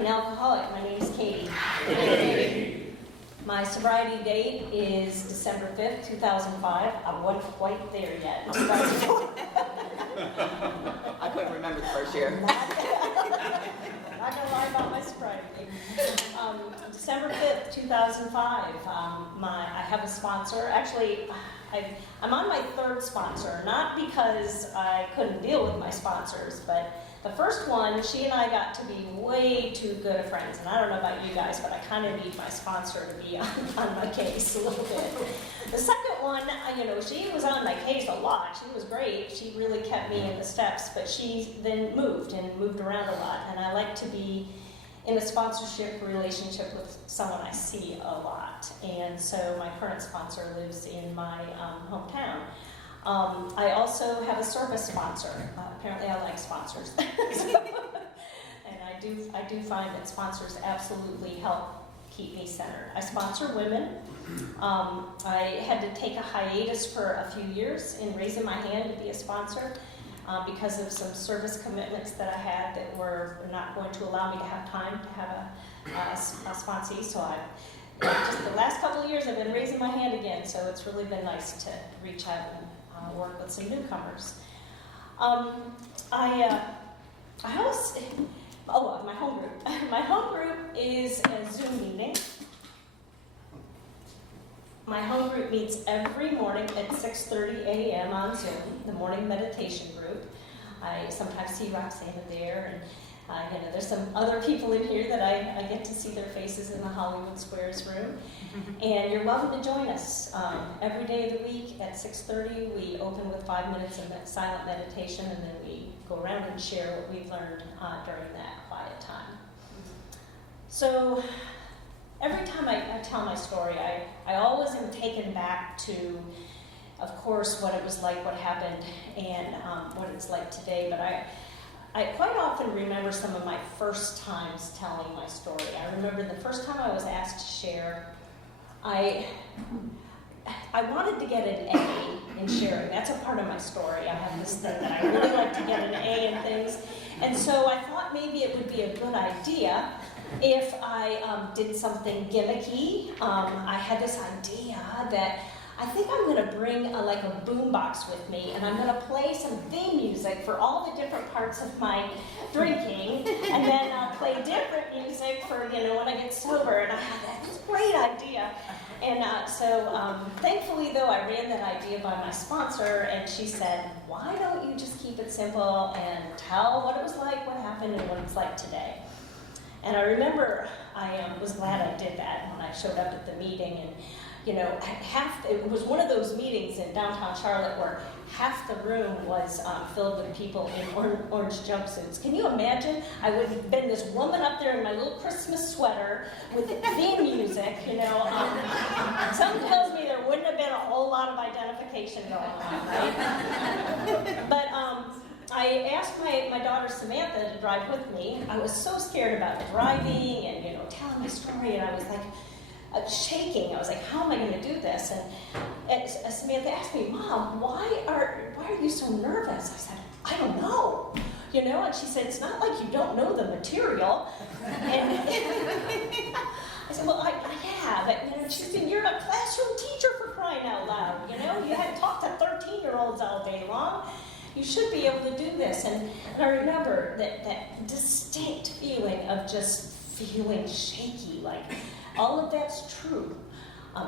an alcoholic. My name is Katie. My sobriety date is December 5th, 2005. I wasn't quite there yet. I couldn't remember the first year. I'm not going to lie about my sobriety date. December 5th, 2005. I have a sponsor. Actually, I'm on my third sponsor, not because I couldn't deal with my sponsors, but the first one, she and I got to be way too good of friends. And I don't know about you guys, but I kind of need my sponsor to be on my case a little bit. The second one, she was on my case a lot. She was great. She really kept me in the steps, but she then moved around a lot. And I like to be in a sponsorship relationship with someone I see a lot. And so my current sponsor lives in my hometown. I also have a service sponsor. Apparently I like sponsors. And I do find that sponsors absolutely help keep me centered. I sponsor women. I had to take a hiatus for a few years in raising my hand to be a sponsor because of some service commitments that I had that were not going to allow me to have time to have a sponsee. So just the last couple of years I've been raising my hand again, so it's really been nice to reach out and work with some newcomers. My home group. My home group is a Zoom meeting. My home group meets every morning at 6:30 a.m. on Zoom, the morning meditation group. I sometimes see Roxana there, and there's some other people in here that I get to see their faces in the Hollywood Squares room. And you're welcome to join us every day of the week at 6:30. We open with 5 minutes of silent meditation, and then we go around and share what we've learned during that quiet time. So every time I tell my story, I always am taken back to, of course, what it was like, what happened, and what it's like today. But I quite often remember some of my first times telling my story. I remember the first time I was asked to share, I wanted to get an A in sharing. That's a part of my story. I have this thing that I really like to get an A in things. And so I thought maybe it would be a good idea if I did something gimmicky. I had this idea that I think I'm going to bring a boombox with me, and I'm going to play some theme music for all the different parts of my drinking, and then play different music for when I get sober. And I had this great idea, and so thankfully though I ran that idea by my sponsor, and she said, "Why don't you just keep it simple and tell what it was like, what happened, and what it's like today?" And I remember I was glad I did that when I showed up at the meeting, and it was one of those meetings in downtown Charlotte where half the room was filled with people in orange jumpsuits. Can you imagine? I would have been this woman up there in my little Christmas sweater with theme music, Something tells me there wouldn't have been a whole lot of identification going on, right? But I asked my daughter Samantha to drive with me. I was so scared about driving and, telling my story, and I was like, shaking. I was like, how am I going to do this? And Samantha asked me, "Mom, why are you so nervous?" I said, "I don't know." And she said, "It's not like you don't know the material." And I said, "Well, I have." And she said, "You're a classroom teacher, for crying out loud. You had talked to 13-year-olds all day long. You should be able to do this." And I remember that distinct feeling of just feeling shaky, like, all of that's true.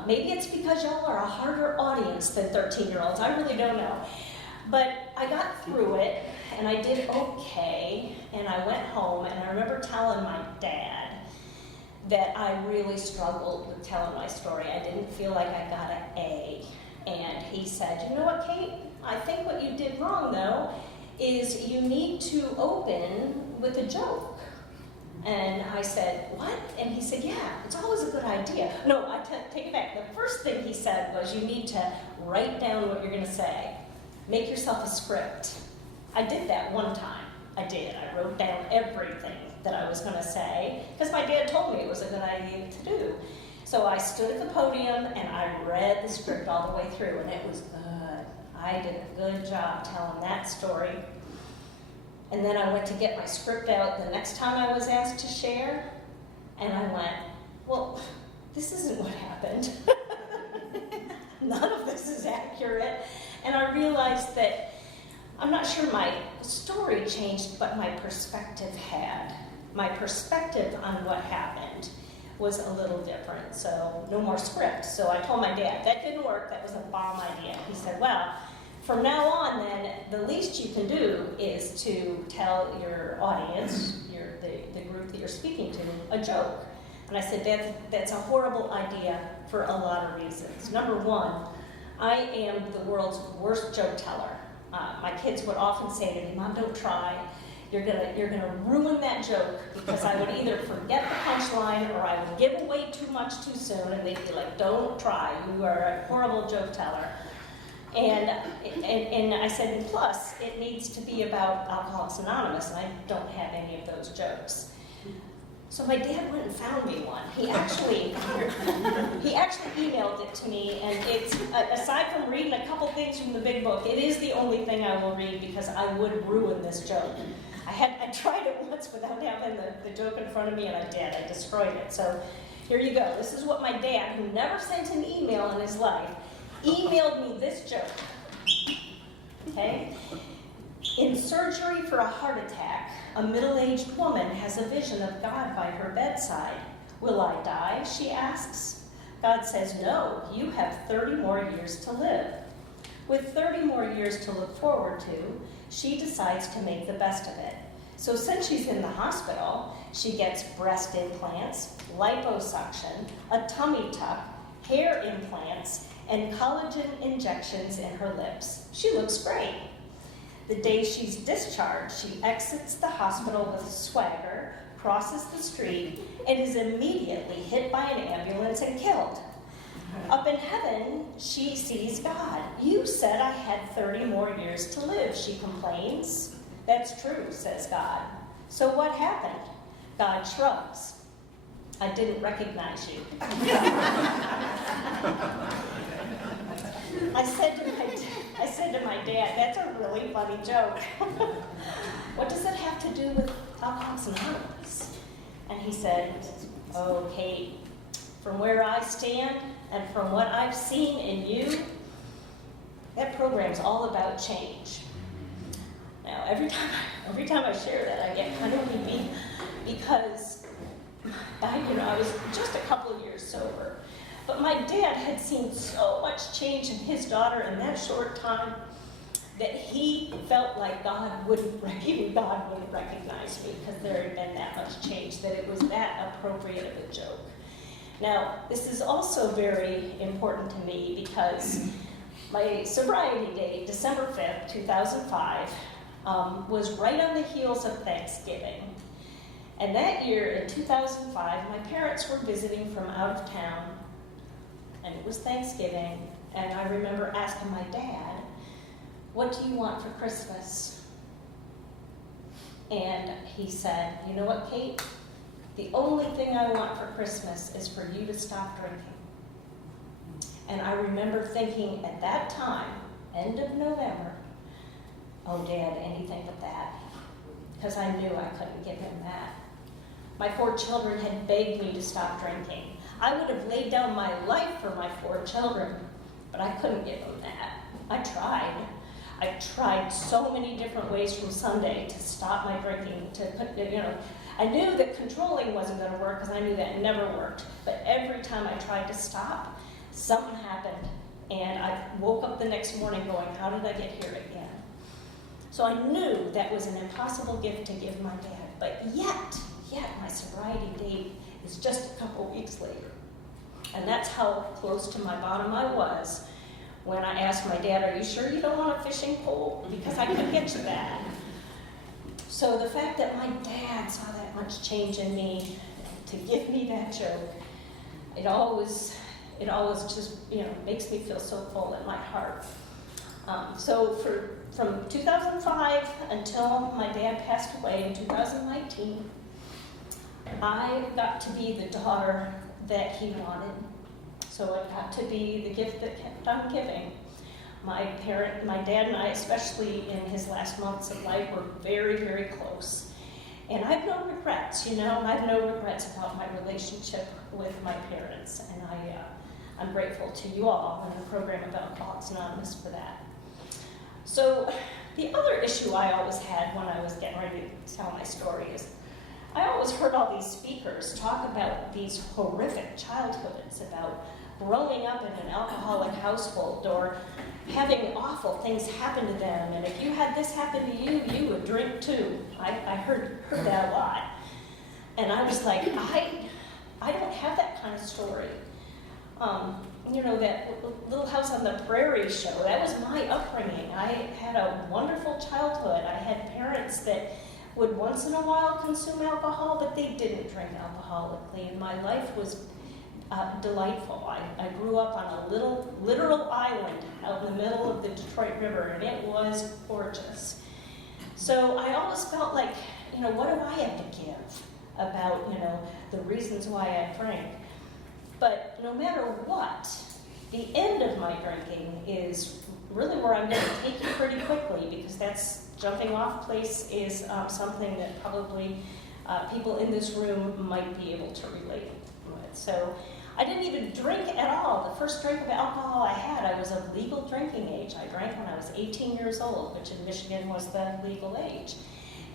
Maybe it's because y'all are a harder audience than 13-year-olds. I really don't know. But I got through it, and I did okay, and I went home, and I remember telling my dad that I really struggled with telling my story. I didn't feel like I got an A. And he said, "You know what, Kate? I think what you did wrong, though, is you need to open with a joke." And I said, "What?" And he said, "Yeah, it's always a good idea." No, take it back. The first thing he said was, "You need to write down what you're going to say. Make yourself a script." I did that one time. I did. I wrote down everything that I was going to say, because my dad told me it was a good idea to do. So I stood at the podium, and I read the script all the way through, and it was good. I did a good job telling that story. And then I went to get my script out the next time I was asked to share, and I went, well, this isn't what happened. None of this is accurate. And I realized that I'm not sure my story changed, but my perspective had. My perspective on what happened was a little different, so no more script. So I told my dad, that didn't work, that was a bomb idea. He said, well, from now on then, the least you can do is to tell your audience, the group that you're speaking to, a joke. And I said, that's a horrible idea for a lot of reasons. Number one, I am the world's worst joke teller. My kids would often say to me, Mom, don't try. You're gonna ruin that joke, because I would either forget the punchline or I would give away too much too soon, and they'd be like, don't try, you are a horrible joke teller. And I said, and plus, it needs to be about Alcoholics Anonymous, and I don't have any of those jokes. So my dad went and found me one. He actually emailed it to me, and it's, aside from reading a couple things from the big book, it is the only thing I will read, because I would ruin this joke. I tried it once without having the joke in front of me, and I did. I destroyed it. So here you go. This is what my dad, who never sent an email in his life, emailed me this joke. Okay? In surgery for a heart attack, a middle-aged woman has a vision of God by her bedside. Will I die? She asks. God says, no, you have 30 more years to live. With 30 more years to look forward to, she decides to make the best of it. So since she's in the hospital, she gets breast implants, liposuction, a tummy tuck, hair implants, and collagen injections in her lips. She looks great. The day she's discharged, she exits the hospital with swagger, crosses the street, and is immediately hit by an ambulance and killed. Up in heaven, she sees God. You said I had 30 more years to live, she complains. That's true, says God. So what happened? God shrugs. I didn't recognize you. I said to my dad, that's a really funny joke. What does it have to do with Alcoholics Anonymous? And he said, oh, Kate, from where I stand and from what I've seen in you, that program's all about change. Now, every time I share that, I get kind of weepy, because I was just a couple of years sober. But my dad had seen so much change in his daughter in that short time that he felt like God wouldn't recognize me, because there had been that much change, that it was that appropriate of a joke. Now, this is also very important to me, because my sobriety date, December 5th, 2005, was right on the heels of Thanksgiving. And that year, in 2005, my parents were visiting from out of town, and it was Thanksgiving, and I remember asking my dad, what do you want for Christmas? And he said, you know what, Kate? The only thing I want for Christmas is for you to stop drinking. And I remember thinking at that time, end of November, oh, Dad, anything but that. Because I knew I couldn't give him that. My 4 children had begged me to stop drinking. I would have laid down my life for my 4 children, but I couldn't give them that. I tried. I tried so many different ways from Sunday to stop my drinking, I knew that controlling wasn't going to work, because I knew that never worked. But every time I tried to stop, something happened, and I woke up the next morning going, how did I get here again? So I knew that was an impossible gift to give my dad, but yet my sobriety date is just a couple weeks later. And that's how close to my bottom I was when I asked my dad, are you sure you don't want a fishing pole? Because I could get you that. So the fact that my dad saw that much change in me to give me that joke, it always just, makes me feel so full in my heart. So from 2005 until my dad passed away in 2019, I got to be the daughter that he wanted. So I got to be the gift that kept on giving. My dad and I, especially in his last months of life, were very, very close. And I have no regrets, I have no regrets about my relationship with my parents. And I'm grateful to you all and the program of Alcoholics Anonymous for that. So the other issue I always had when I was getting ready to tell my story is I always heard all these speakers talk about these horrific childhoods, about growing up in an alcoholic household or having awful things happen to them, and if you had this happen to you, you would drink too. I heard that a lot. And I was like, I don't have that kind of story. That Little House on the Prairie show, that was my upbringing. I had a wonderful childhood. I had parents that would once in a while consume alcohol, but they didn't drink alcoholically, and my life was delightful. I grew up on a literal island out in the middle of the Detroit River, and it was gorgeous. So I always felt like, what do I have to give about, the reasons why I drank? But no matter what, the end of my drinking is really where I'm going to take you pretty quickly, because that's jumping off place is something that probably people in this room might be able to relate with. So I didn't even drink at all. The first drink of alcohol I had, I was of legal drinking age. I drank when I was 18 years old, which in Michigan was the legal age.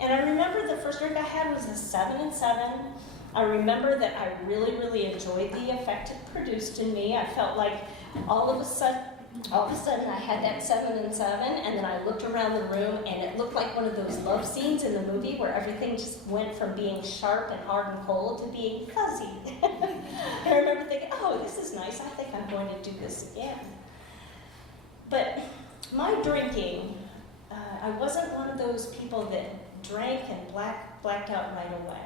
And I remember the first drink I had was a 7 and 7. I remember that I really, really enjoyed the effect it produced in me. I felt like all of a sudden I had that 7 and 7, and then I looked around the room, and it looked like one of those love scenes in the movie where everything just went from being sharp and hard and cold to being fuzzy. I remember thinking, oh, this is nice. I think I'm going to do this again. But my drinking, I wasn't one of those people that drank and blacked out right away.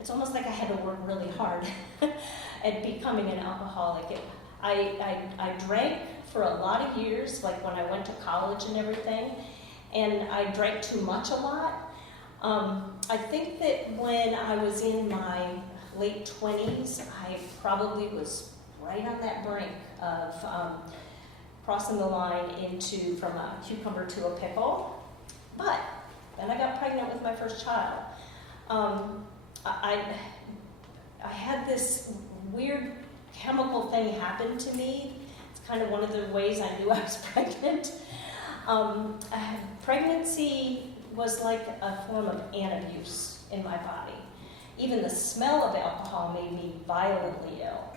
It's almost like I had to work really hard at becoming an alcoholic. I drank for a lot of years, like when I went to college and everything, and I drank too much a lot. I think that when I was in my late 20s, I probably was right on that brink of crossing the line from a cucumber to a pickle. But then I got pregnant with my first child. I had this weird chemical thing happen to me. It's kind of one of the ways I knew I was pregnant. Pregnancy was like a form of anabuse in my body. Even the smell of alcohol made me violently ill.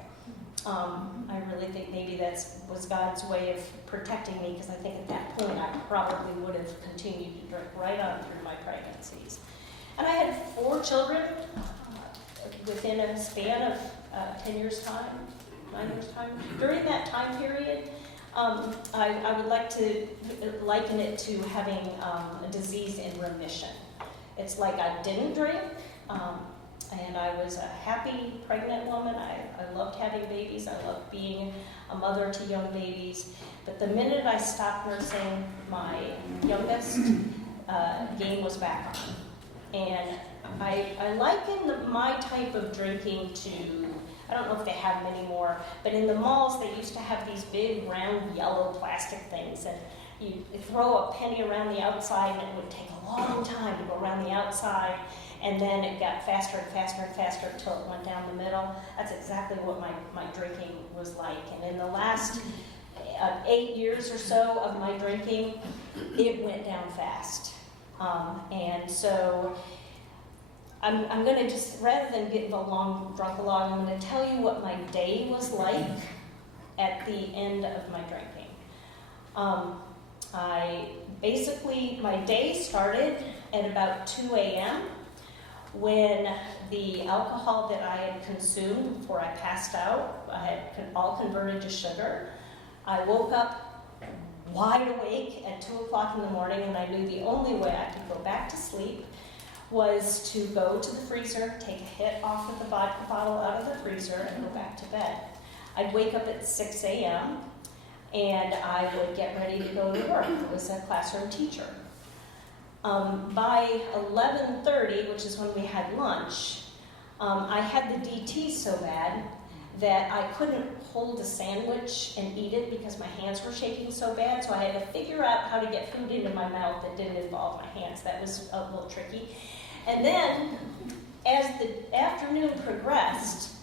I really think maybe that was God's way of protecting me, because I think at that point I probably would have continued to drink right on through my pregnancies. And I had 4 children within a span of 10 years' time, 9 years' time. During that time period, I would like to liken it to having a disease in remission. It's like I didn't drink, and I was a happy pregnant woman. I loved having babies. I loved being a mother to young babies. But the minute I stopped nursing my youngest, game was back on. And I liken my type of drinking to, I don't know if they have them anymore, but in the malls they used to have these big round yellow plastic things, and you throw a penny around the outside and it would take a long time to go around the outside, and then it got faster and faster and faster until it went down the middle. That's exactly what my drinking was like. And in the last 8 years or so of my drinking, it went down fast. And so I'm going to just, rather than get the long drunk-a-log, I'm going to tell you what my day was like at the end of my drinking. My day started at about 2 a.m. when the alcohol that I had consumed before I passed out, I had all converted to sugar. I woke up wide awake at 2 o'clock in the morning, and I knew the only way I could go back to sleep was to go to the freezer, take a hit off of the vodka bottle out of the freezer, and go back to bed. I'd wake up at 6 a.m., and I would get ready to go to work. I was a classroom teacher. By 11:30, which is when we had lunch, I had the DT so bad that I couldn't hold a sandwich and eat it because my hands were shaking so bad, so I had to figure out how to get food into my mouth that didn't involve my hands. That was a little tricky. And then, as the afternoon progressed,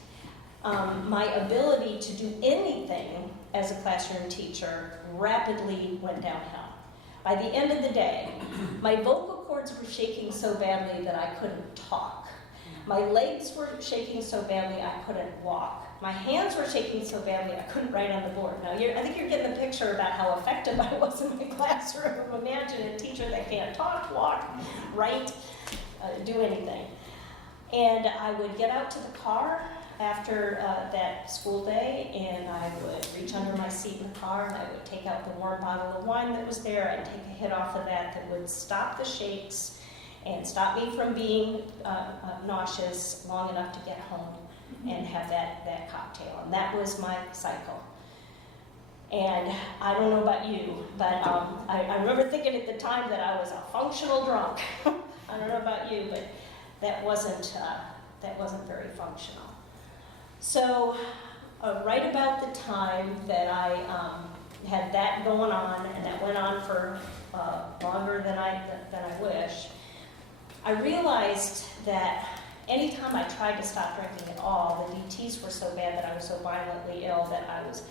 my ability to do anything as a classroom teacher rapidly went downhill. By the end of the day, my vocal cords were shaking so badly that I couldn't talk. My legs were shaking so badly I couldn't walk. My hands were shaking so badly I couldn't write on the board. Now, I think you're getting the picture about how effective I was in my classroom. Imagine a teacher that can't talk, walk, write, do anything. And I would get out to the car after that school day, and I would reach under my seat in the car, and I would take out the warm bottle of wine that was there. I'd take a hit off of that would stop the shakes and stop me from being nauseous long enough to get home and have that cocktail. And that was my cycle. And I don't know about you, but I remember thinking at the time that I was a functional drunk. I don't know about you, but that wasn't very functional. So right about the time that I had that going on, and that went on for longer than I wish, I realized that anytime I tried to stop drinking at all, the DTs were so bad that I was so violently ill that I was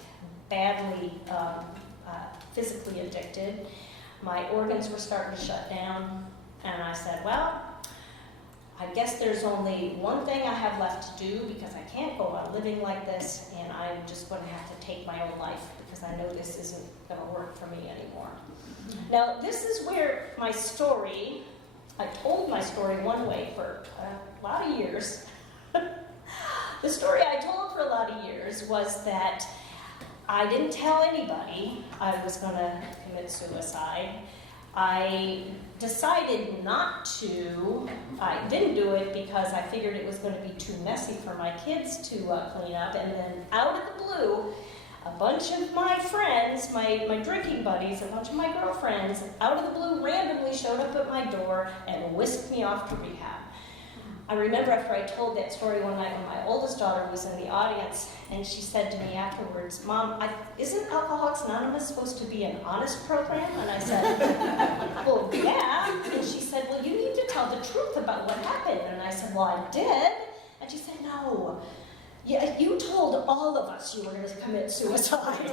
badly physically addicted. My organs were starting to shut down, and I said, well, I guess there's only one thing I have left to do because I can't go on living like this, and I'm just going to have to take my own life because I know this isn't going to work for me anymore. Now, this is where my story, I told my story one way for a lot of years. The story I told for a lot of years was that I didn't tell anybody I was going to commit suicide. I decided not to. I didn't do it because I figured it was going to be too messy for my kids to clean up. And then out of the blue, a bunch of my friends, my drinking buddies, a bunch of my girlfriends, out of the blue randomly showed up at my door and whisked me off to rehab. I remember after I told that story one night when my oldest daughter was in the audience, and she said to me afterwards, Mom, isn't Alcoholics Anonymous supposed to be an honest program? And I said, well, yeah. And she said, well, you need to tell the truth about what happened. And I said, well, I did. And she said, no. Yeah, you told all of us you were going to commit suicide.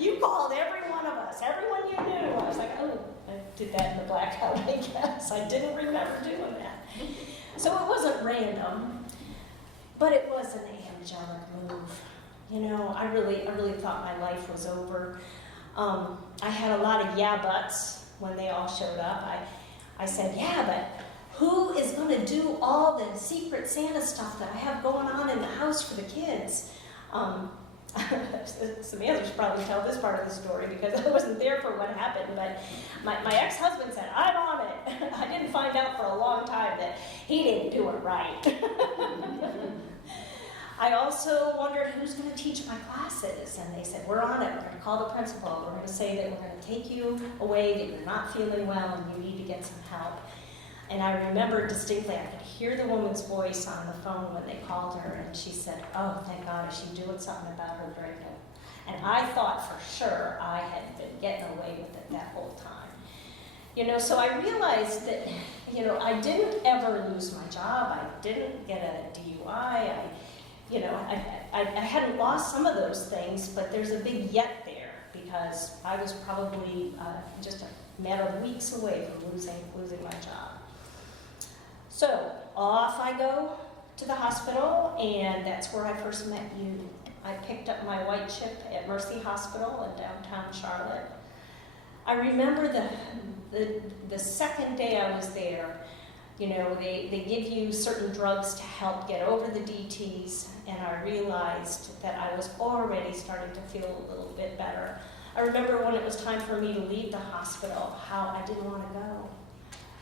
You called every one of us, everyone you knew. I was like, oh, I did that in the blackout, I guess. I didn't remember doing that. So it wasn't random, but it was an angelic move. You know, I really thought my life was over. I had a lot of yeah buts when they all showed up. I said, yeah, but who is going to do all the Secret Santa stuff that I have going on in the house for the kids? Samantha should probably tell this part of the story because I wasn't there for what happened, but my ex-husband said, I'm on it. I didn't find out for a long time that he didn't do it right. I also wondered who's going to teach my classes, and they said, we're on it. We're going to call the principal. We're going to say that we're going to take you away, that you're not feeling well, and you need to get some help. And I remember distinctly, I could hear the woman's voice on the phone when they called her, and she said, oh, thank God, is she doing something about her drinking? And I thought for sure I had been getting away with it that whole time. You know, so I realized that, you know, I didn't ever lose my job. I didn't get a DUI. I hadn't lost some of those things, but there's a big yet there because I was probably just a matter of weeks away from losing my job. So off I go to the hospital, and that's where I first met you. I picked up my white chip at Mercy Hospital in downtown Charlotte. I remember the second day I was there, you know, they give you certain drugs to help get over the DTs, and I realized that I was already starting to feel a little bit better. I remember when it was time for me to leave the hospital, how I didn't want to go.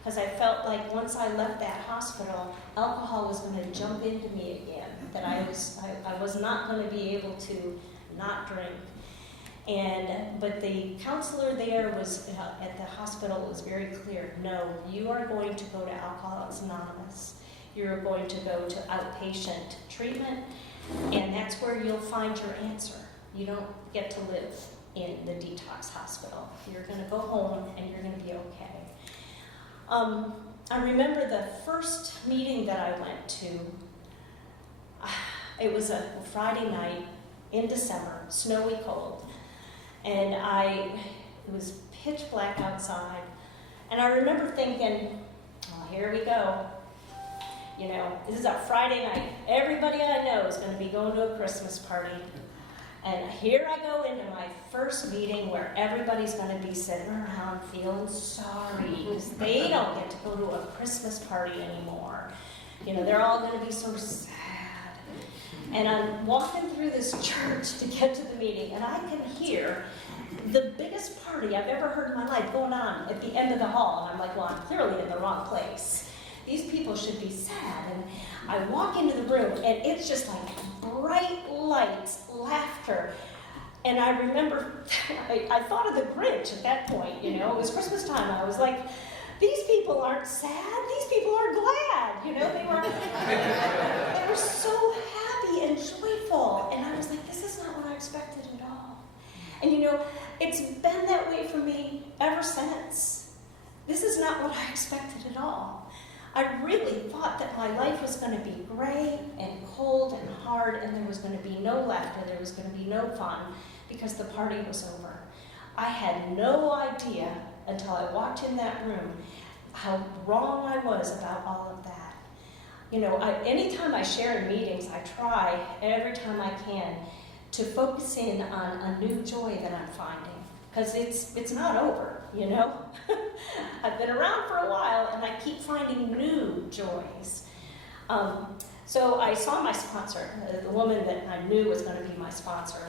Because I felt like once I left that hospital, alcohol was going to jump into me again, that I was not going to be able to not drink. But the counselor there was at the hospital was very clear. No, you are going to go to Alcoholics Anonymous. You're going to go to outpatient treatment, And that's where you'll find your answer. You don't get to live in the detox hospital. You're going to go home and you're going to be okay. I remember the first meeting that I went to. It was a Friday night in December, snowy cold, and it was pitch black outside. And I remember thinking, oh, here we go. You know, this is a Friday night. Everybody I know is going to be going to a Christmas party. And here I go into my first meeting where everybody's going to be sitting around feeling sorry because they don't get to go to a Christmas party anymore. You know, they're all going to be so sad. And I'm walking through this church to get to the meeting, and I can hear the biggest party I've ever heard in my life going on at the end of the hall. And I'm like, well, I'm clearly in the wrong place. These people should be sad. And I walk into the room, and it's just like bright lights, laughter. And I remember, I thought of the Grinch at that point, you know. It was Christmas time. I was like, these people aren't sad. These people are glad. You know, they were so happy and joyful. And I was like, this is not what I expected at all. And you know, it's been that way for me ever since. This is not what I expected at all. I really thought that my life was going to be gray and cold and hard, and there was going to be no laughter, there was going to be no fun, because the party was over. I had no idea until I walked in that room how wrong I was about all of that. You know, anytime I share in meetings, I try every time I can to focus in on a new joy that I'm finding, because it's not over, you know. I've been around for a while, and I keep finding new joys. So I saw my sponsor, the woman that I knew was going to be my sponsor.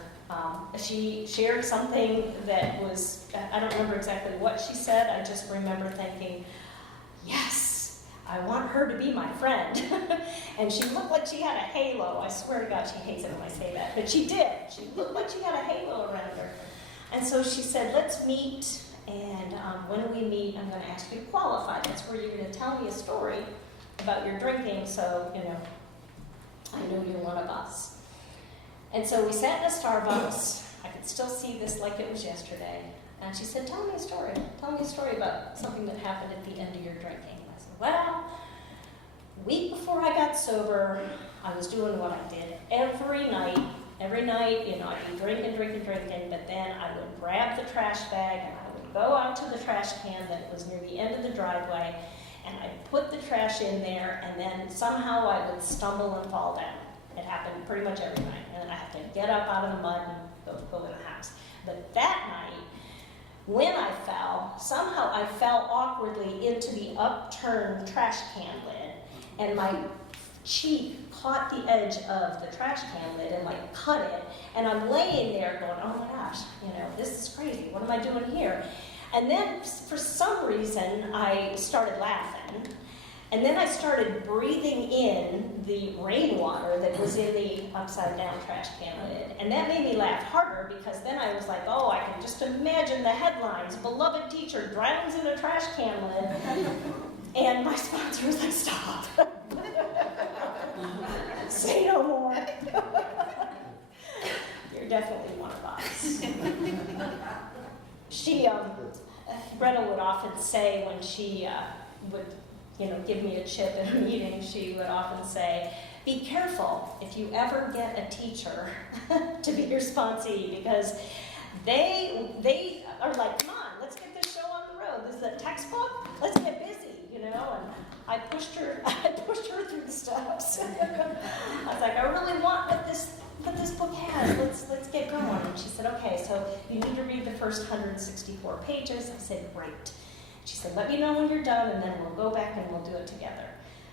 She shared something that was, I don't remember exactly what she said, I just remember thinking, yes, I want her to be my friend. And she looked like she had a halo. I swear to God she hates it when I say that, but she did. She looked like she had a halo around her. And so she said, let's meet, and when we meet, I'm going to ask you to qualify. That's where you're going to tell me a story about your drinking, so, you know, I know you're one of us. And so we sat in a Starbucks. I could still see this like it was yesterday. And she said, tell me a story. Tell me a story about something that happened at the end of your drinking. And I said, well, a week before I got sober, I was doing what I did every night. Every night, you know, I'd be drinking, but then I would grab the trash bag and I would go out to the trash can that was near the end of the driveway, and I'd put the trash in there, and then somehow I would stumble and fall down. It happened pretty much every night, and then I have to get up out of the mud and go in the house. But that night, when I fell, somehow I fell awkwardly into the upturned trash can lid, and my cheek caught the edge of the trash can lid and like cut it, and I'm laying there going, oh my gosh, you know, this is crazy, what am I doing here? And then for some reason I started laughing, and then I started breathing in the rainwater that was in the upside down trash can lid, and that made me laugh harder, because then I was like, oh, I can just imagine the headlines, beloved teacher drowns in a trash can lid. And my sponsor was like, stop. Say no more. You're definitely one of us. Greta would often say when she would, you know, give me a chip in a meeting, she would often say, be careful if you ever get a teacher to be your sponsee, because they are like, come on, let's get this show on the road. This is a textbook. Let's get busy, you know. And I pushed her through the steps. I was like, I really want what this book has. Let's get going. And she said, okay, so you need to read the first 164 pages. I said, great. She said, let me know when you're done, and then we'll go back and we'll do it together.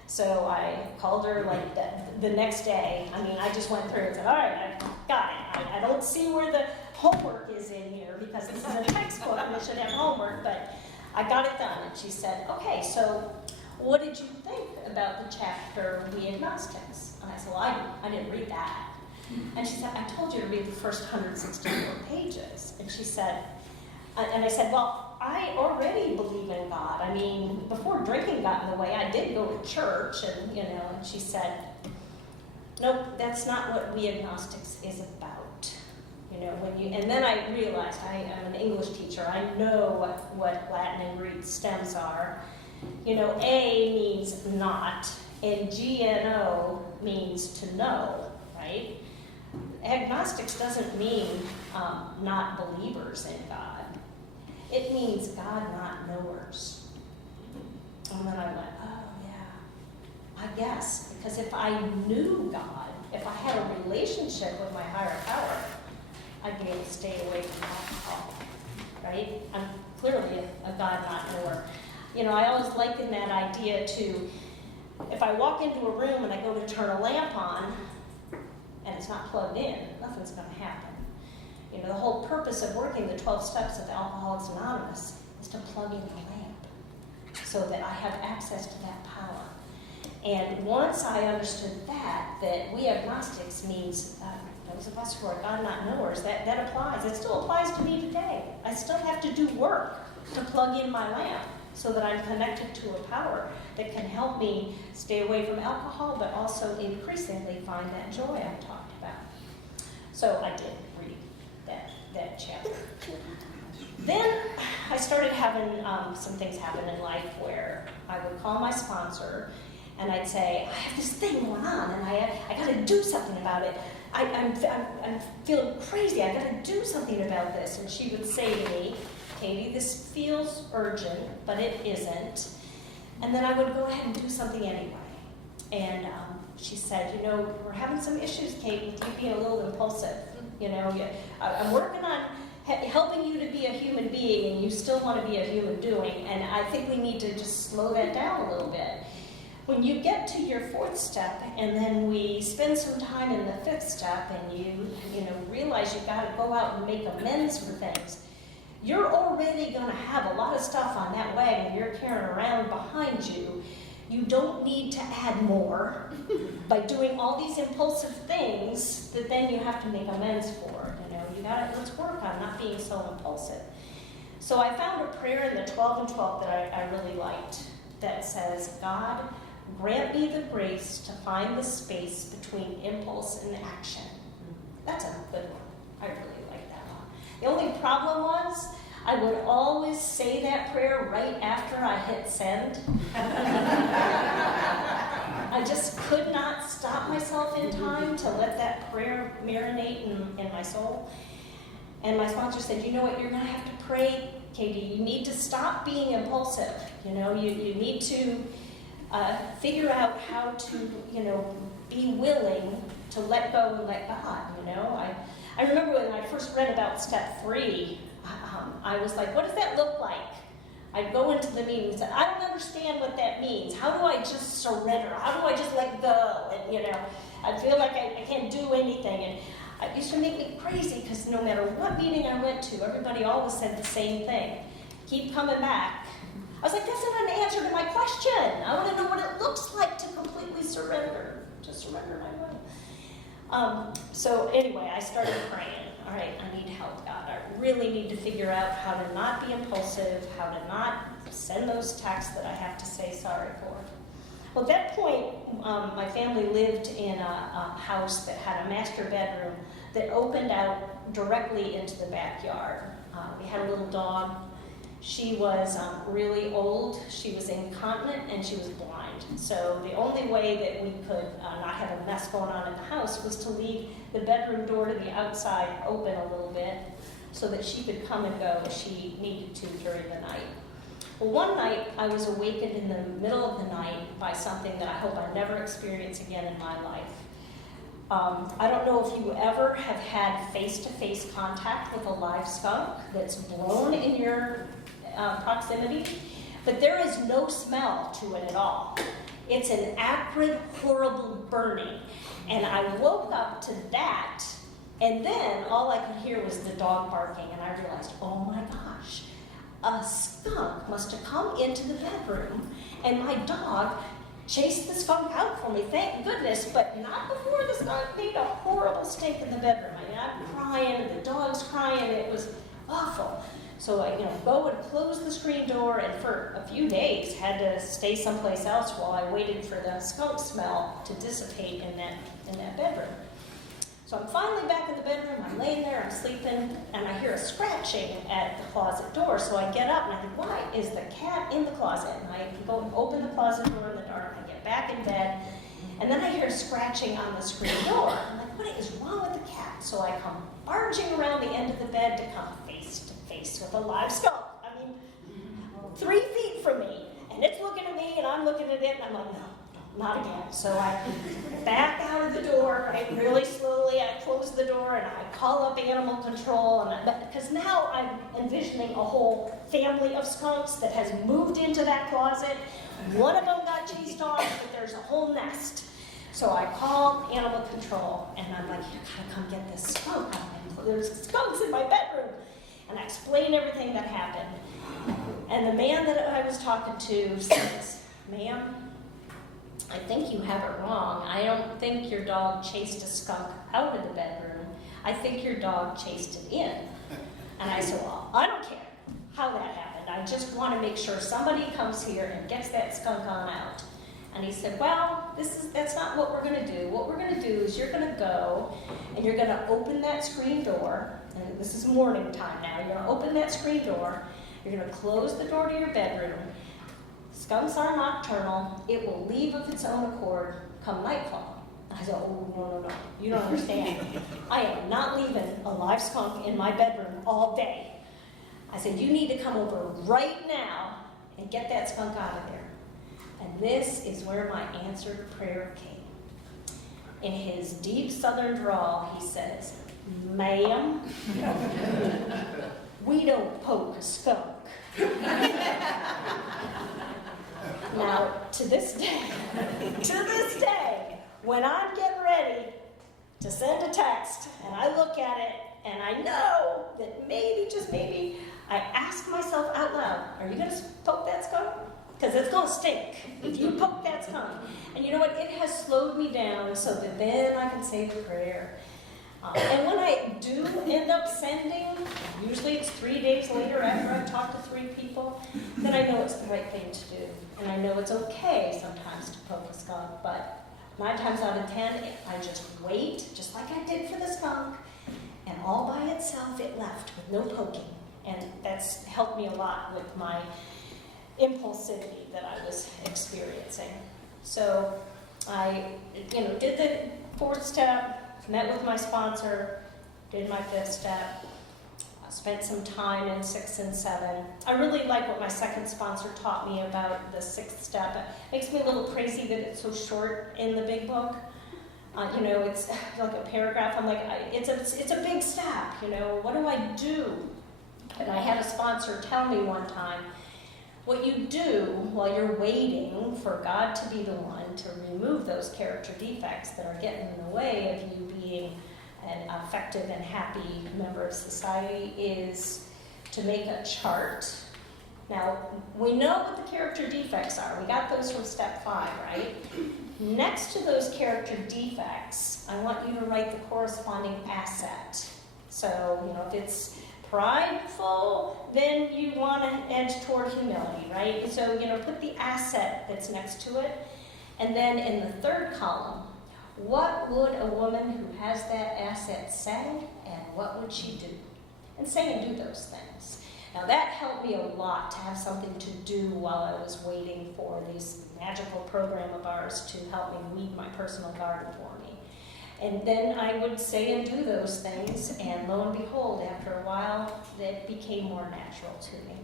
So I called her like the next day. I mean, I just went through and said, all right, I got it. I don't see where the homework is in here, because this is a textbook and it should have homework, but I got it done. And she said, okay, so what did you think about the chapter, We Agnostics? And I said, well, I didn't read that. And she said, I told you to read the first 164 pages. And she said, and I said, well, I already believe in God. I mean, before drinking got in the way, I did go to church, and, you know, and she said, nope, that's not what we agnostics is about. And then I realized I am an English teacher. I know what Latin and Greek stems are. A means not, and GNO means to know, right? Agnostics doesn't mean not believers in God. It means God not knowers. And then I went, oh yeah, I guess, because if I knew God, if I had a relationship with my higher power, I'd be able to stay away from alcohol, right? I'm clearly a God not knower. I always liken that idea to, if I walk into a room and I go to turn a lamp on, and it's not plugged in, nothing's going to happen. The whole purpose of working the 12 steps of Alcoholics Anonymous is to plug in the lamp so that I have access to that power. And once I understood that we agnostics means those of us who are God not knowers, that applies. It still applies to me today. I still have to do work to plug in my lamp so that I'm connected to a power that can help me stay away from alcohol, but also increasingly find that joy I talked about. So I did read that chapter. Then I started having some things happen in life where I would call my sponsor and I'd say, I have this thing going on and I got to do something about it. I'm feeling crazy. I got to do something about this. And she would say to me, Katie, this feels urgent, but it isn't. And then I would go ahead and do something anyway. And she said, we're having some issues, Kate, with you being a little impulsive. I'm working on helping you to be a human being, and you still want to be a human doing. And I think we need to just slow that down a little bit. When you get to your 4th step, and then we spend some time in the 5th step, and you realize you've got to go out and make amends for things, you're already going to have a lot of stuff on that wagon you're carrying around behind you. You don't need to add more by doing all these impulsive things that then you have to make amends for. Let's work on not being so impulsive. So I found a prayer in the 12 and 12 that I really liked that says, God, grant me the grace to find the space between impulse and action. That's a good one. I really like that one. The only problem was I would always say that prayer right after I hit send. I just could not stop myself in time to let that prayer marinate in my soul. And my sponsor said, you know what, you're going to have to pray, Katie. You need to stop being impulsive. You need to figure out how to, be willing to let go and let God, I remember when I first read about step 3, I was like, what does that look like? I'd go into the meeting and say, I don't understand what that means. How do I just surrender? How do I just let go? And, I feel like I can't do anything. And it used to make me crazy because no matter what meeting I went to, everybody always said the same thing. Keep coming back. I was like, that's not an answer to my question. I want to know what it looks like to completely surrender, my will. So anyway, I started praying. All right, I need help, God. I really need to figure out how to not be impulsive, how to not send those texts that I have to say sorry for. Well, at that point, my family lived in a house that had a master bedroom that opened out directly into the backyard. We had a little dog. She was really old, she was incontinent, and she was blind. So the only way that we could not have a mess going on in the house was to leave the bedroom door to the outside open a little bit so that she could come and go as she needed to during the night. Well, one night I was awakened in the middle of the night by something that I hope I never experience again in my life. I don't know if you ever have had face-to-face contact with a live skunk that's blown in your proximity, but there is no smell to it at all. It's an acrid, horrible burning. And I woke up to that, and then all I could hear was the dog barking, and I realized, oh my gosh, a skunk must have come into the bedroom, and my dog chased the skunk out for me, thank goodness, but not before the skunk made a horrible stink in the bedroom. I mean, I'm crying, and the dog's crying, it was awful. So I, go and close the screen door, and for a few days had to stay someplace else while I waited for the skunk smell to dissipate in that bedroom. So I'm finally back in the bedroom, I'm laying there, I'm sleeping, and I hear a scratching at the closet door. So I get up and I think, why is the cat in the closet? And I go and open the closet door in the dark, I get back in bed, and then I hear scratching on the screen door. I'm like, what is wrong with the cat? So I come barging around the end of the bed to come face to face with a live skunk. I mean, 3 feet from me, and it's looking at me, and I'm looking at it, and I'm like, no, not again. So I back out of the door, right, really slowly. I close the door and I call up animal control, because now I'm envisioning a whole family of skunks that has moved into that closet. One of them got chased off, but there's a whole nest. So I call animal control and I'm like, you gotta come get this skunk. There's skunks in my bedroom. And I explain everything that happened. And the man that I was talking to says, ma'am, I think you have it wrong. I don't think your dog chased a skunk out of the bedroom. I think your dog chased it in. And I said, well, I don't care how that happened. I just want to make sure somebody comes here and gets that skunk on out. And he said, well, that's not what we're going to do. What we're going to do is you're going to go and you're going to open that screen door. And this is morning time now. You're going to open that screen door. You're going to close the door to your bedroom. Skunks are nocturnal. It will leave of its own accord come nightfall. I said, oh, no. You don't understand. I am not leaving a live skunk in my bedroom all day. I said, you need to come over right now and get that skunk out of there. And this is where my answered prayer came. In his deep southern drawl, he says, ma'am, we don't poke a skunk. Now, to this day, when I'm getting ready to send a text and I look at it and I know that maybe, just maybe, I ask myself out loud, are you going to poke that skunk? Because it's going to stink if you poke that skunk. And you know what? It has slowed me down so that then I can say the prayer. And when I do end up sending, usually it's 3 days later after I've talked to 3 people, then I know it's the right thing to do. And I know it's okay sometimes to poke a skunk, but 9 times out of 10, I just wait, just like I did for the skunk, and all by itself it left with no poking. And that's helped me a lot with my impulsivity that I was experiencing. So I, did the 4th step, met with my sponsor, did my 5th step, spent some time in 6 and 7. I really like what my 2nd sponsor taught me about the 6th step. It makes me a little crazy that it's so short in the big book. It's like a paragraph. I'm like, it's a big step, what do I do? And I had a sponsor tell me one time, what you do while you're waiting for God to be the one to remove those character defects that are getting in the way of you being an effective and happy member of society is to make a chart. Now, we know what the character defects are. We got those from step 5, right? Next to those character defects, I want you to write the corresponding asset. So, if it's prideful, then you want to edge toward humility, right? So, put the asset that's next to it. And then in the 3rd column, what would a woman who has that asset say, and what would she do? And say and do those things. Now that helped me a lot to have something to do while I was waiting for this magical program of ours to help me weed my personal garden for me. And then I would say and do those things, and lo and behold, after a while, that became more natural to me.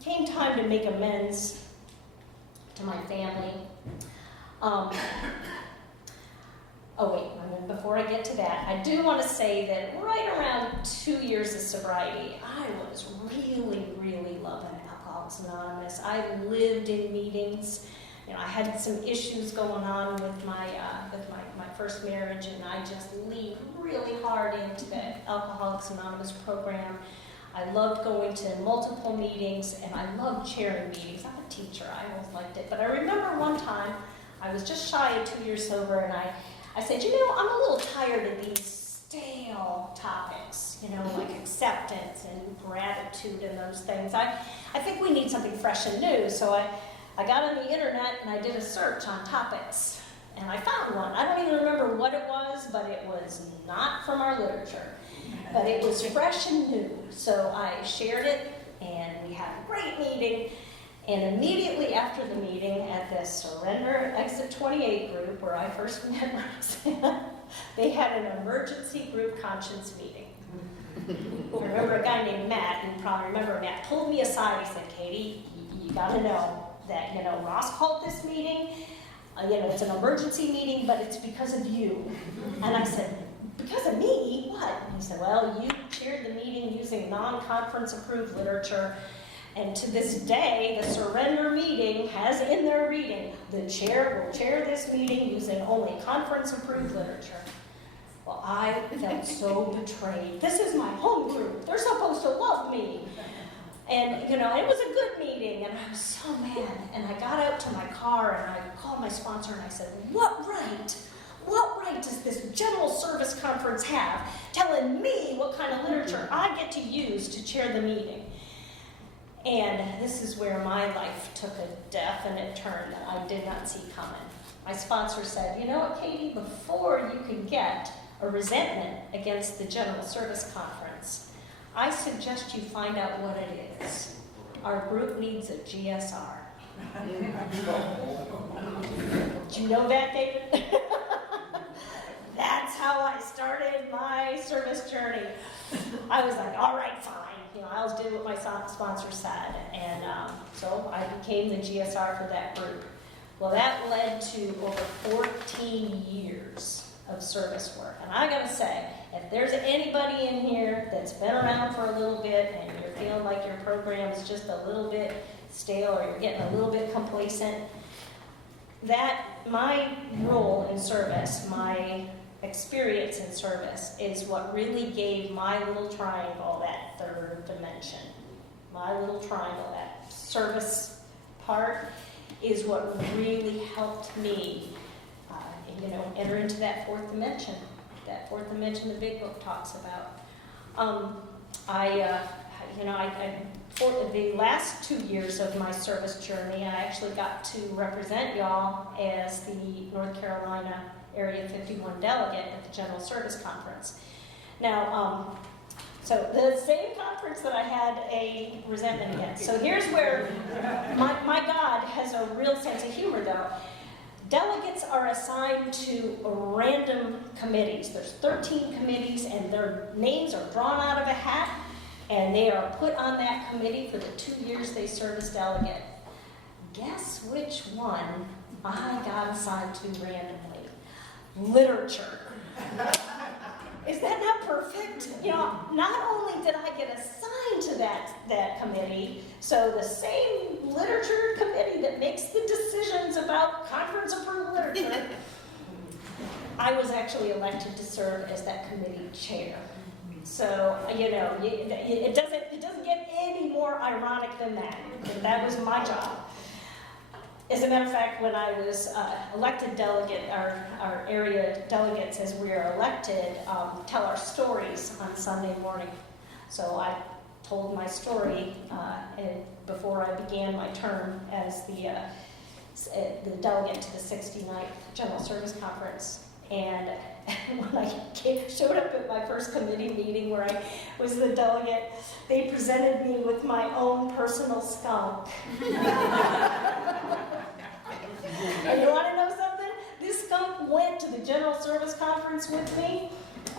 Came time to make amends to my family. Before I get to that, I do want to say that right around 2 years of sobriety, I was really, really loving Alcoholics Anonymous. I lived in meetings. I had some issues going on with my first marriage, and I just leaned really hard into the Alcoholics Anonymous program. I loved going to multiple meetings, and I loved chairing meetings. I'm a teacher, I always liked it. But I remember one time, I was just shy of 2 years sober, and I said, I'm a little tired of these stale topics. like acceptance and gratitude and those things. I think we need something fresh and new, so I got on the internet and I did a search on topics, and I found one. I don't even remember what it was, but it was not from our literature, but it was fresh and new. So I shared it, and we had a great meeting. And immediately after the meeting at the Surrender Exit 28 group, where I first met Roxanne, they had an emergency group conscience meeting. I remember a guy named Matt, and you probably remember Matt, pulled me aside. He said, Katie, you got to know that, Ross called this meeting. It's an emergency meeting, but it's because of you. And I said, because of me? What? And he said, well, you chaired the meeting using non-conference approved literature. And to this day, the Surrender meeting has in their reading, the chair will chair this meeting using only conference-approved literature. Well, I felt so betrayed. This is my home group. They're supposed to love me. And, it was a good meeting, and I was so mad. And I got out to my car, and I called my sponsor, and I said, what right does this General Service Conference have telling me what kind of literature I get to use to chair the meeting? And this is where my life took a definite turn that I did not see coming. My sponsor said, you know what, Katie, before you can get a resentment against the General Service Conference, I suggest you find out what it is. Our group needs a GSR. Do you know that, David? That's how I started my service journey. I was like, all right, fine. I'll do what my sponsor said. And so I became the GSR for that group. Well, that led to over 14 years of service work. And I gotta say, if there's anybody in here that's been around for a little bit and you're feeling like your program is just a little bit stale or you're getting a little bit complacent, that my role in service, my experience in service is what really gave my little triangle that third dimension. My little triangle, that service part, is what really helped me, enter into that fourth dimension. That fourth dimension the big book talks about. For the last 2 years of my service journey, I actually got to represent y'all as the North Carolina Area 51 delegate at the General Service Conference. Now, so the same conference that I had a resentment against. So here's where my God has a real sense of humor, though. Delegates are assigned to random committees. There's 13 committees, and their names are drawn out of a hat, and they are put on that committee for the 2 years they serve as delegate. Guess which one I got assigned to randomly? Literature. Is that not perfect? Not only did I get assigned to that committee, so the same literature committee that makes the decisions about conference-approved literature, I was actually elected to serve as that committee chair. So, it doesn't get any more ironic than that. That was my job. As a matter of fact, when I was elected delegate, our area delegates, as we are elected, tell our stories on Sunday morning. So I told my story before I began my term as the delegate to the 69th General Service Conference. And when I showed up at my first committee meeting where I was the delegate, they presented me with my own personal skunk. And you want to know something? This skunk went to the General Service Conference with me.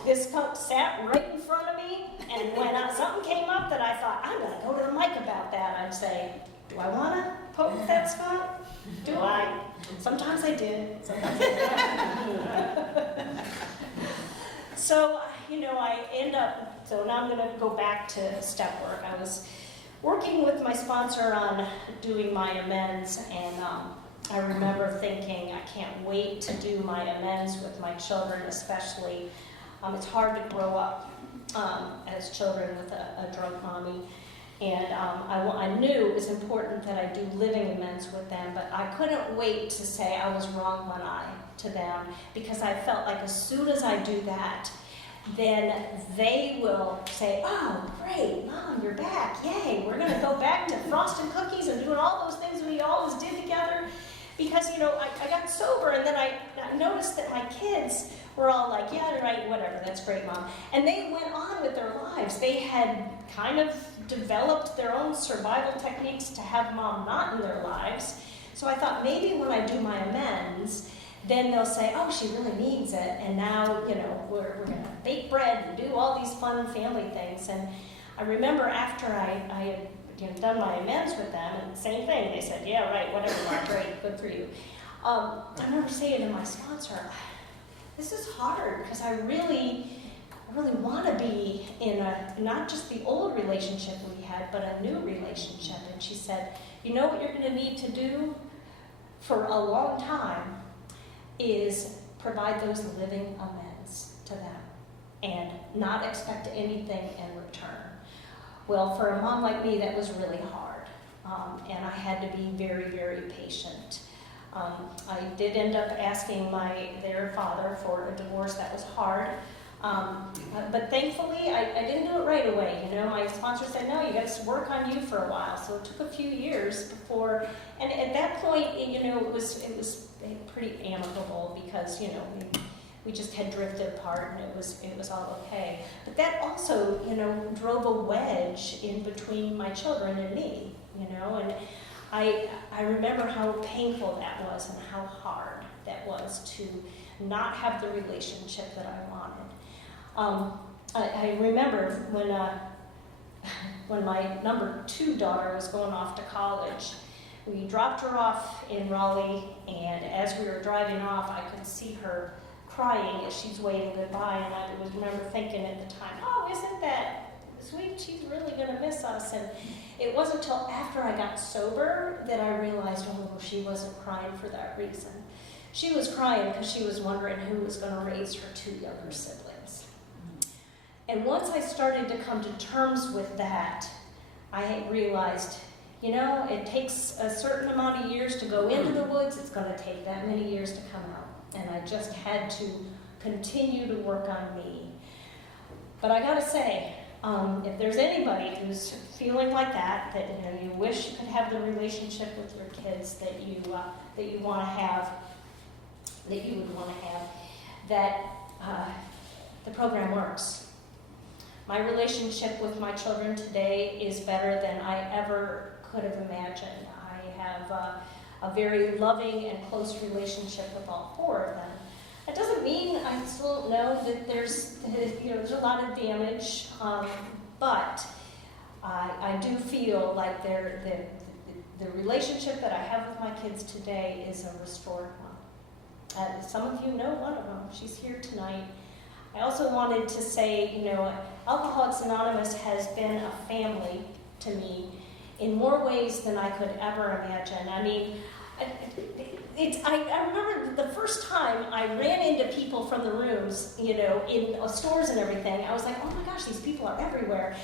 This skunk sat right in front of me, and when something came up that I thought, I'm going to go to the mic about that, I'd say, do I want to poke that skunk? Do I? Sometimes I did. Sometimes I did. So, I end up, so now I'm going to go back to step work. I was working with my sponsor on doing my amends, and I remember thinking, I can't wait to do my amends with my children, especially. It's hard to grow up as children with a drunk mommy. And I knew it was important that I do living amends with them, but I couldn't wait to say I was wrong one eye to them, because I felt like as soon as I do that, then they will say, oh, great, Mom, you're back. Yay, we're going to go back to frosting cookies and doing all those things we always did together. Because, I got sober, and then I noticed that my kids were all like, yeah, right, whatever, that's great, Mom. And they went on with their lives. They had kind of developed their own survival techniques to have Mom not in their lives. So I thought maybe when I do my amends, then they'll say, oh, she really needs it, and now, we're going to bake bread and do all these fun family things. And I remember after I had done my amends with them, and same thing, they said, yeah, right, whatever, Mom, great, good for you. I remember saying to my sponsor, this is hard, because I really want to be in not just the old relationship we had, but a new relationship. And she said, you know what you're going to need to do for a long time is provide those living amends to them and not expect anything in return. Well, for a mom like me, that was really hard, and I had to be very, very patient. I did end up asking their father for a divorce. That was hard, but thankfully, I didn't do it right away. My sponsor said, no, you got to work on you for a while. So it took a few years before, and at that point, it was pretty amicable because, we just had drifted apart, and it was all okay. But that also, drove a wedge in between my children and me, and I remember how painful that was and how hard that was to not have the relationship that I wanted. I remember when my number 2 daughter was going off to college, we dropped her off in Raleigh, and as we were driving off, I could see her crying as she's waving goodbye, and I remember thinking at the time, oh, isn't that sweet? She's really going to miss us. And it wasn't until after I got sober that I realized, oh, she wasn't crying for that reason. She was crying because she was wondering who was going to raise her 2 younger siblings. And once I started to come to terms with that, I realized, it takes a certain amount of years to go into the woods. It's going to take that many years to come out. And I just had to continue to work on me. But I gotta say, if there's anybody who's feeling like that you wish you could have the relationship with your kids that you want to have, that you would want to have, that the program works. My relationship with my children today is better than I ever could have imagined. I have a very loving and close relationship with all 4 of them. That doesn't mean I still know that there's a lot of damage, but I do feel like the relationship that I have with my kids today is a restored one. Some of you know one of them. She's here tonight. I also wanted to say, Alcoholics Anonymous has been a family to me in more ways than I could ever imagine. I mean, I remember the first time I ran into people from the rooms, in stores and everything. I was like, oh my gosh, these people are everywhere.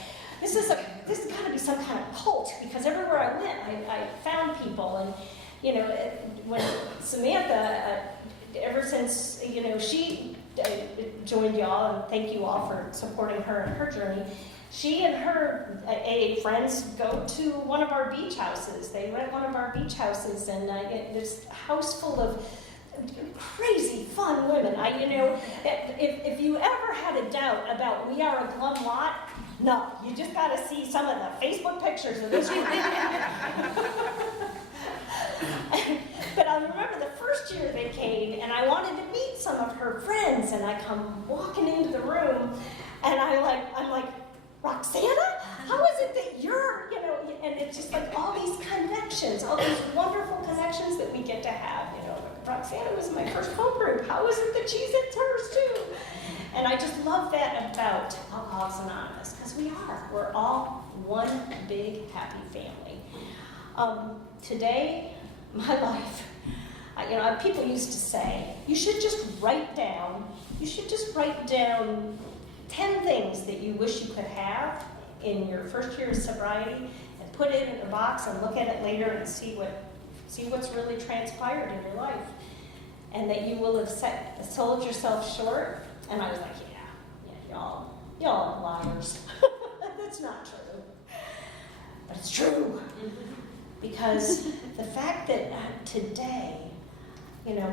This has got to be some kind of cult, because everywhere I went, I found people. And when Samantha, ever since she joined y'all, and thank you all for supporting her in her journey. She and her AA friends go to one of our beach houses. They rent one of our beach houses, and there's a house full of crazy, fun women. If you ever had a doubt about We Are a Glum Lot, no, you just got to see some of the Facebook pictures of this group. But I remember the first year they came, and I wanted to meet some of her friends, and I come walking into the room, and I'm like, Roxana, how is it that you're, and it's just like all these connections, all these wonderful connections that we get to have, Roxana was my first home group. How is it that she's at hers too? And I just love that about Alcoholics Anonymous, because we're all one big happy family. Today, my life, people used to say, you should just write down 10 things that you wish you could have in your first year of sobriety, and put it in a box and look at it later and see what's really transpired in your life, and that you will have sold yourself short. And I was like, y'all are liars. That's not true. But it's true. Because the fact that today, you know,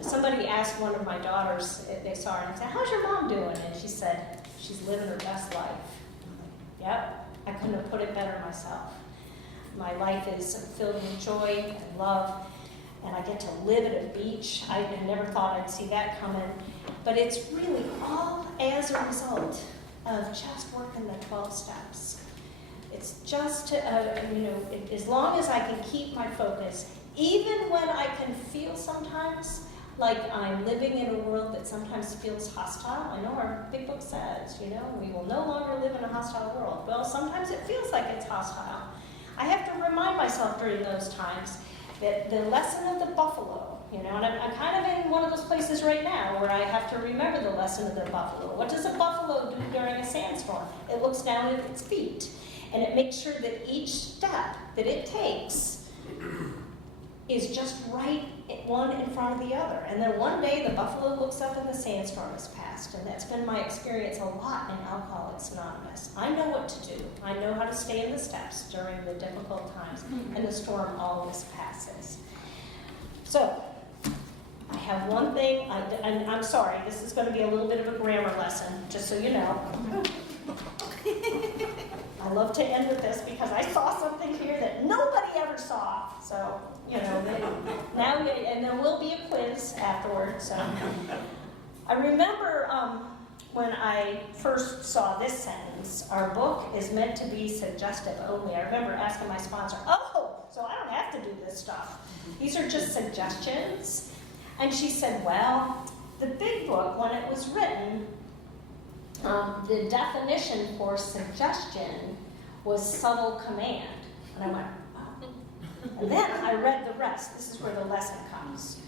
somebody asked one of my daughters, they saw her and said, how's your mom doing? And she said, she's living her best life. I'm like, yep, I couldn't have put it better myself. My life is filled with joy and love, and I get to live at a beach. I never thought I'd see that coming. But it's really all as a result of just working the 12 steps. It's just, you know, as long as I can keep my focus, even when I can feel sometimes like I'm living in a world that sometimes feels hostile. I know our big book says, you know, we will no longer live in a hostile world. Well, sometimes it feels like it's hostile. I have to remind myself during those times that the lesson of the buffalo, you know, and I'm kind of in one of those places right now where I have to remember the lesson of the buffalo. What does a buffalo do during a sandstorm? It looks down at its feet, and it makes sure that each step that it takes is just right, one in front of the other. And then one day the buffalo looks up and the sandstorm is past. And that's been my experience a lot in Alcoholics Anonymous. I know what to do. I know how to stay in the steps during the difficult times, and the storm always passes. So, I have one thing, and I'm sorry, this is going to be a little bit of a grammar lesson, just so you know. I love to end with this because I saw something here that nobody ever saw. So, you know, now, and there will be a quiz afterwards. So. I remember when I first saw this sentence, our book is meant to be suggestive only. I remember asking my sponsor, oh, so I don't have to do this stuff. These are just suggestions. And she said, well, the big book, when it was written, the definition for suggestion was subtle command. And I went, oh. And then I read the rest. This is where the lesson comes.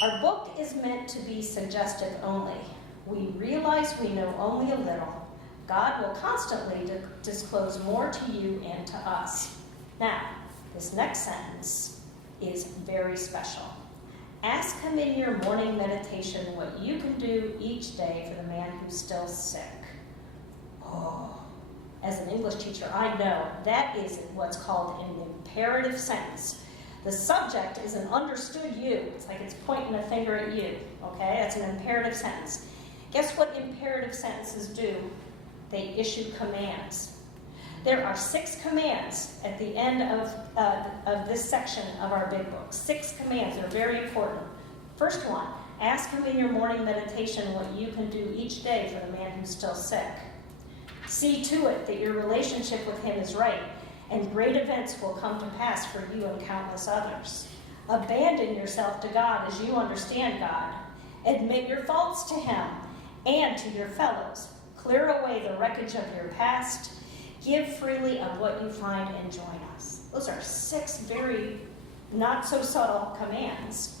Our book is meant to be suggestive only. We realize we know only a little. God will constantly disclose more to you and to us. Now, this next sentence is very special. Ask him in your morning meditation what you can do each day for the man who's still sick. Oh, as an English teacher, I know that is what's called an imperative sentence. The subject is an understood you. It's like it's pointing a finger at you, okay? That's an imperative sentence. Guess what imperative sentences do? They issue commands. There are 6 commands at the end of this section of our big book. 6 commands. They're very important. First one, ask him in your morning meditation what you can do each day for the man who's still sick. See to it that your relationship with him is right, and great events will come to pass for you and countless others. Abandon yourself to God as you understand God. Admit your faults to him and to your fellows. Clear away the wreckage of your past. Give freely of what you find and join us. Those are 6 very not so subtle commands.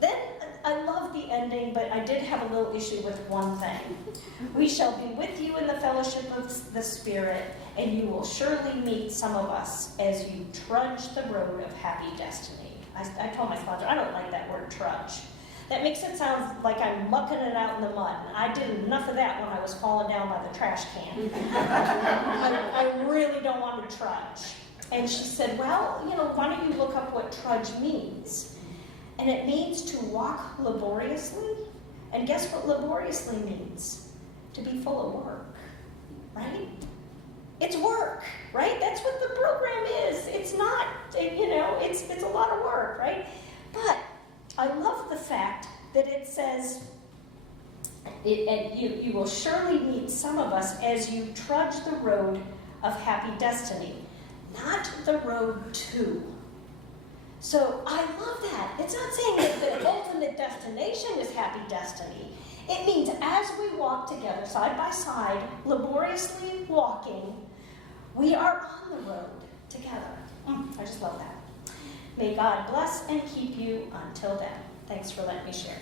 Then I love the ending, but I did have a little issue with one thing. We shall be with you in the fellowship of the Spirit, and you will surely meet some of us as you trudge the road of happy destiny. I told my sponsor, I don't like that word trudge. That makes it sound like I'm mucking it out in the mud. I did enough of that when I was falling down by the trash can. I really don't want to trudge. And she said, well, you know, why don't you look up what trudge means? And it means to walk laboriously. And guess what laboriously means? To be full of work, right? It's work, right? That's what the program is. It's not, you know, it's a lot of work, right? But I love the fact that it says, you will surely meet some of us as you trudge the road of happy destiny, not the road to. So I love that. It's not saying that the ultimate destination is happy destiny. It means as we walk together, side by side, laboriously walking, we are on the road together. I just love that. May God bless and keep you until then. Thanks for letting me share.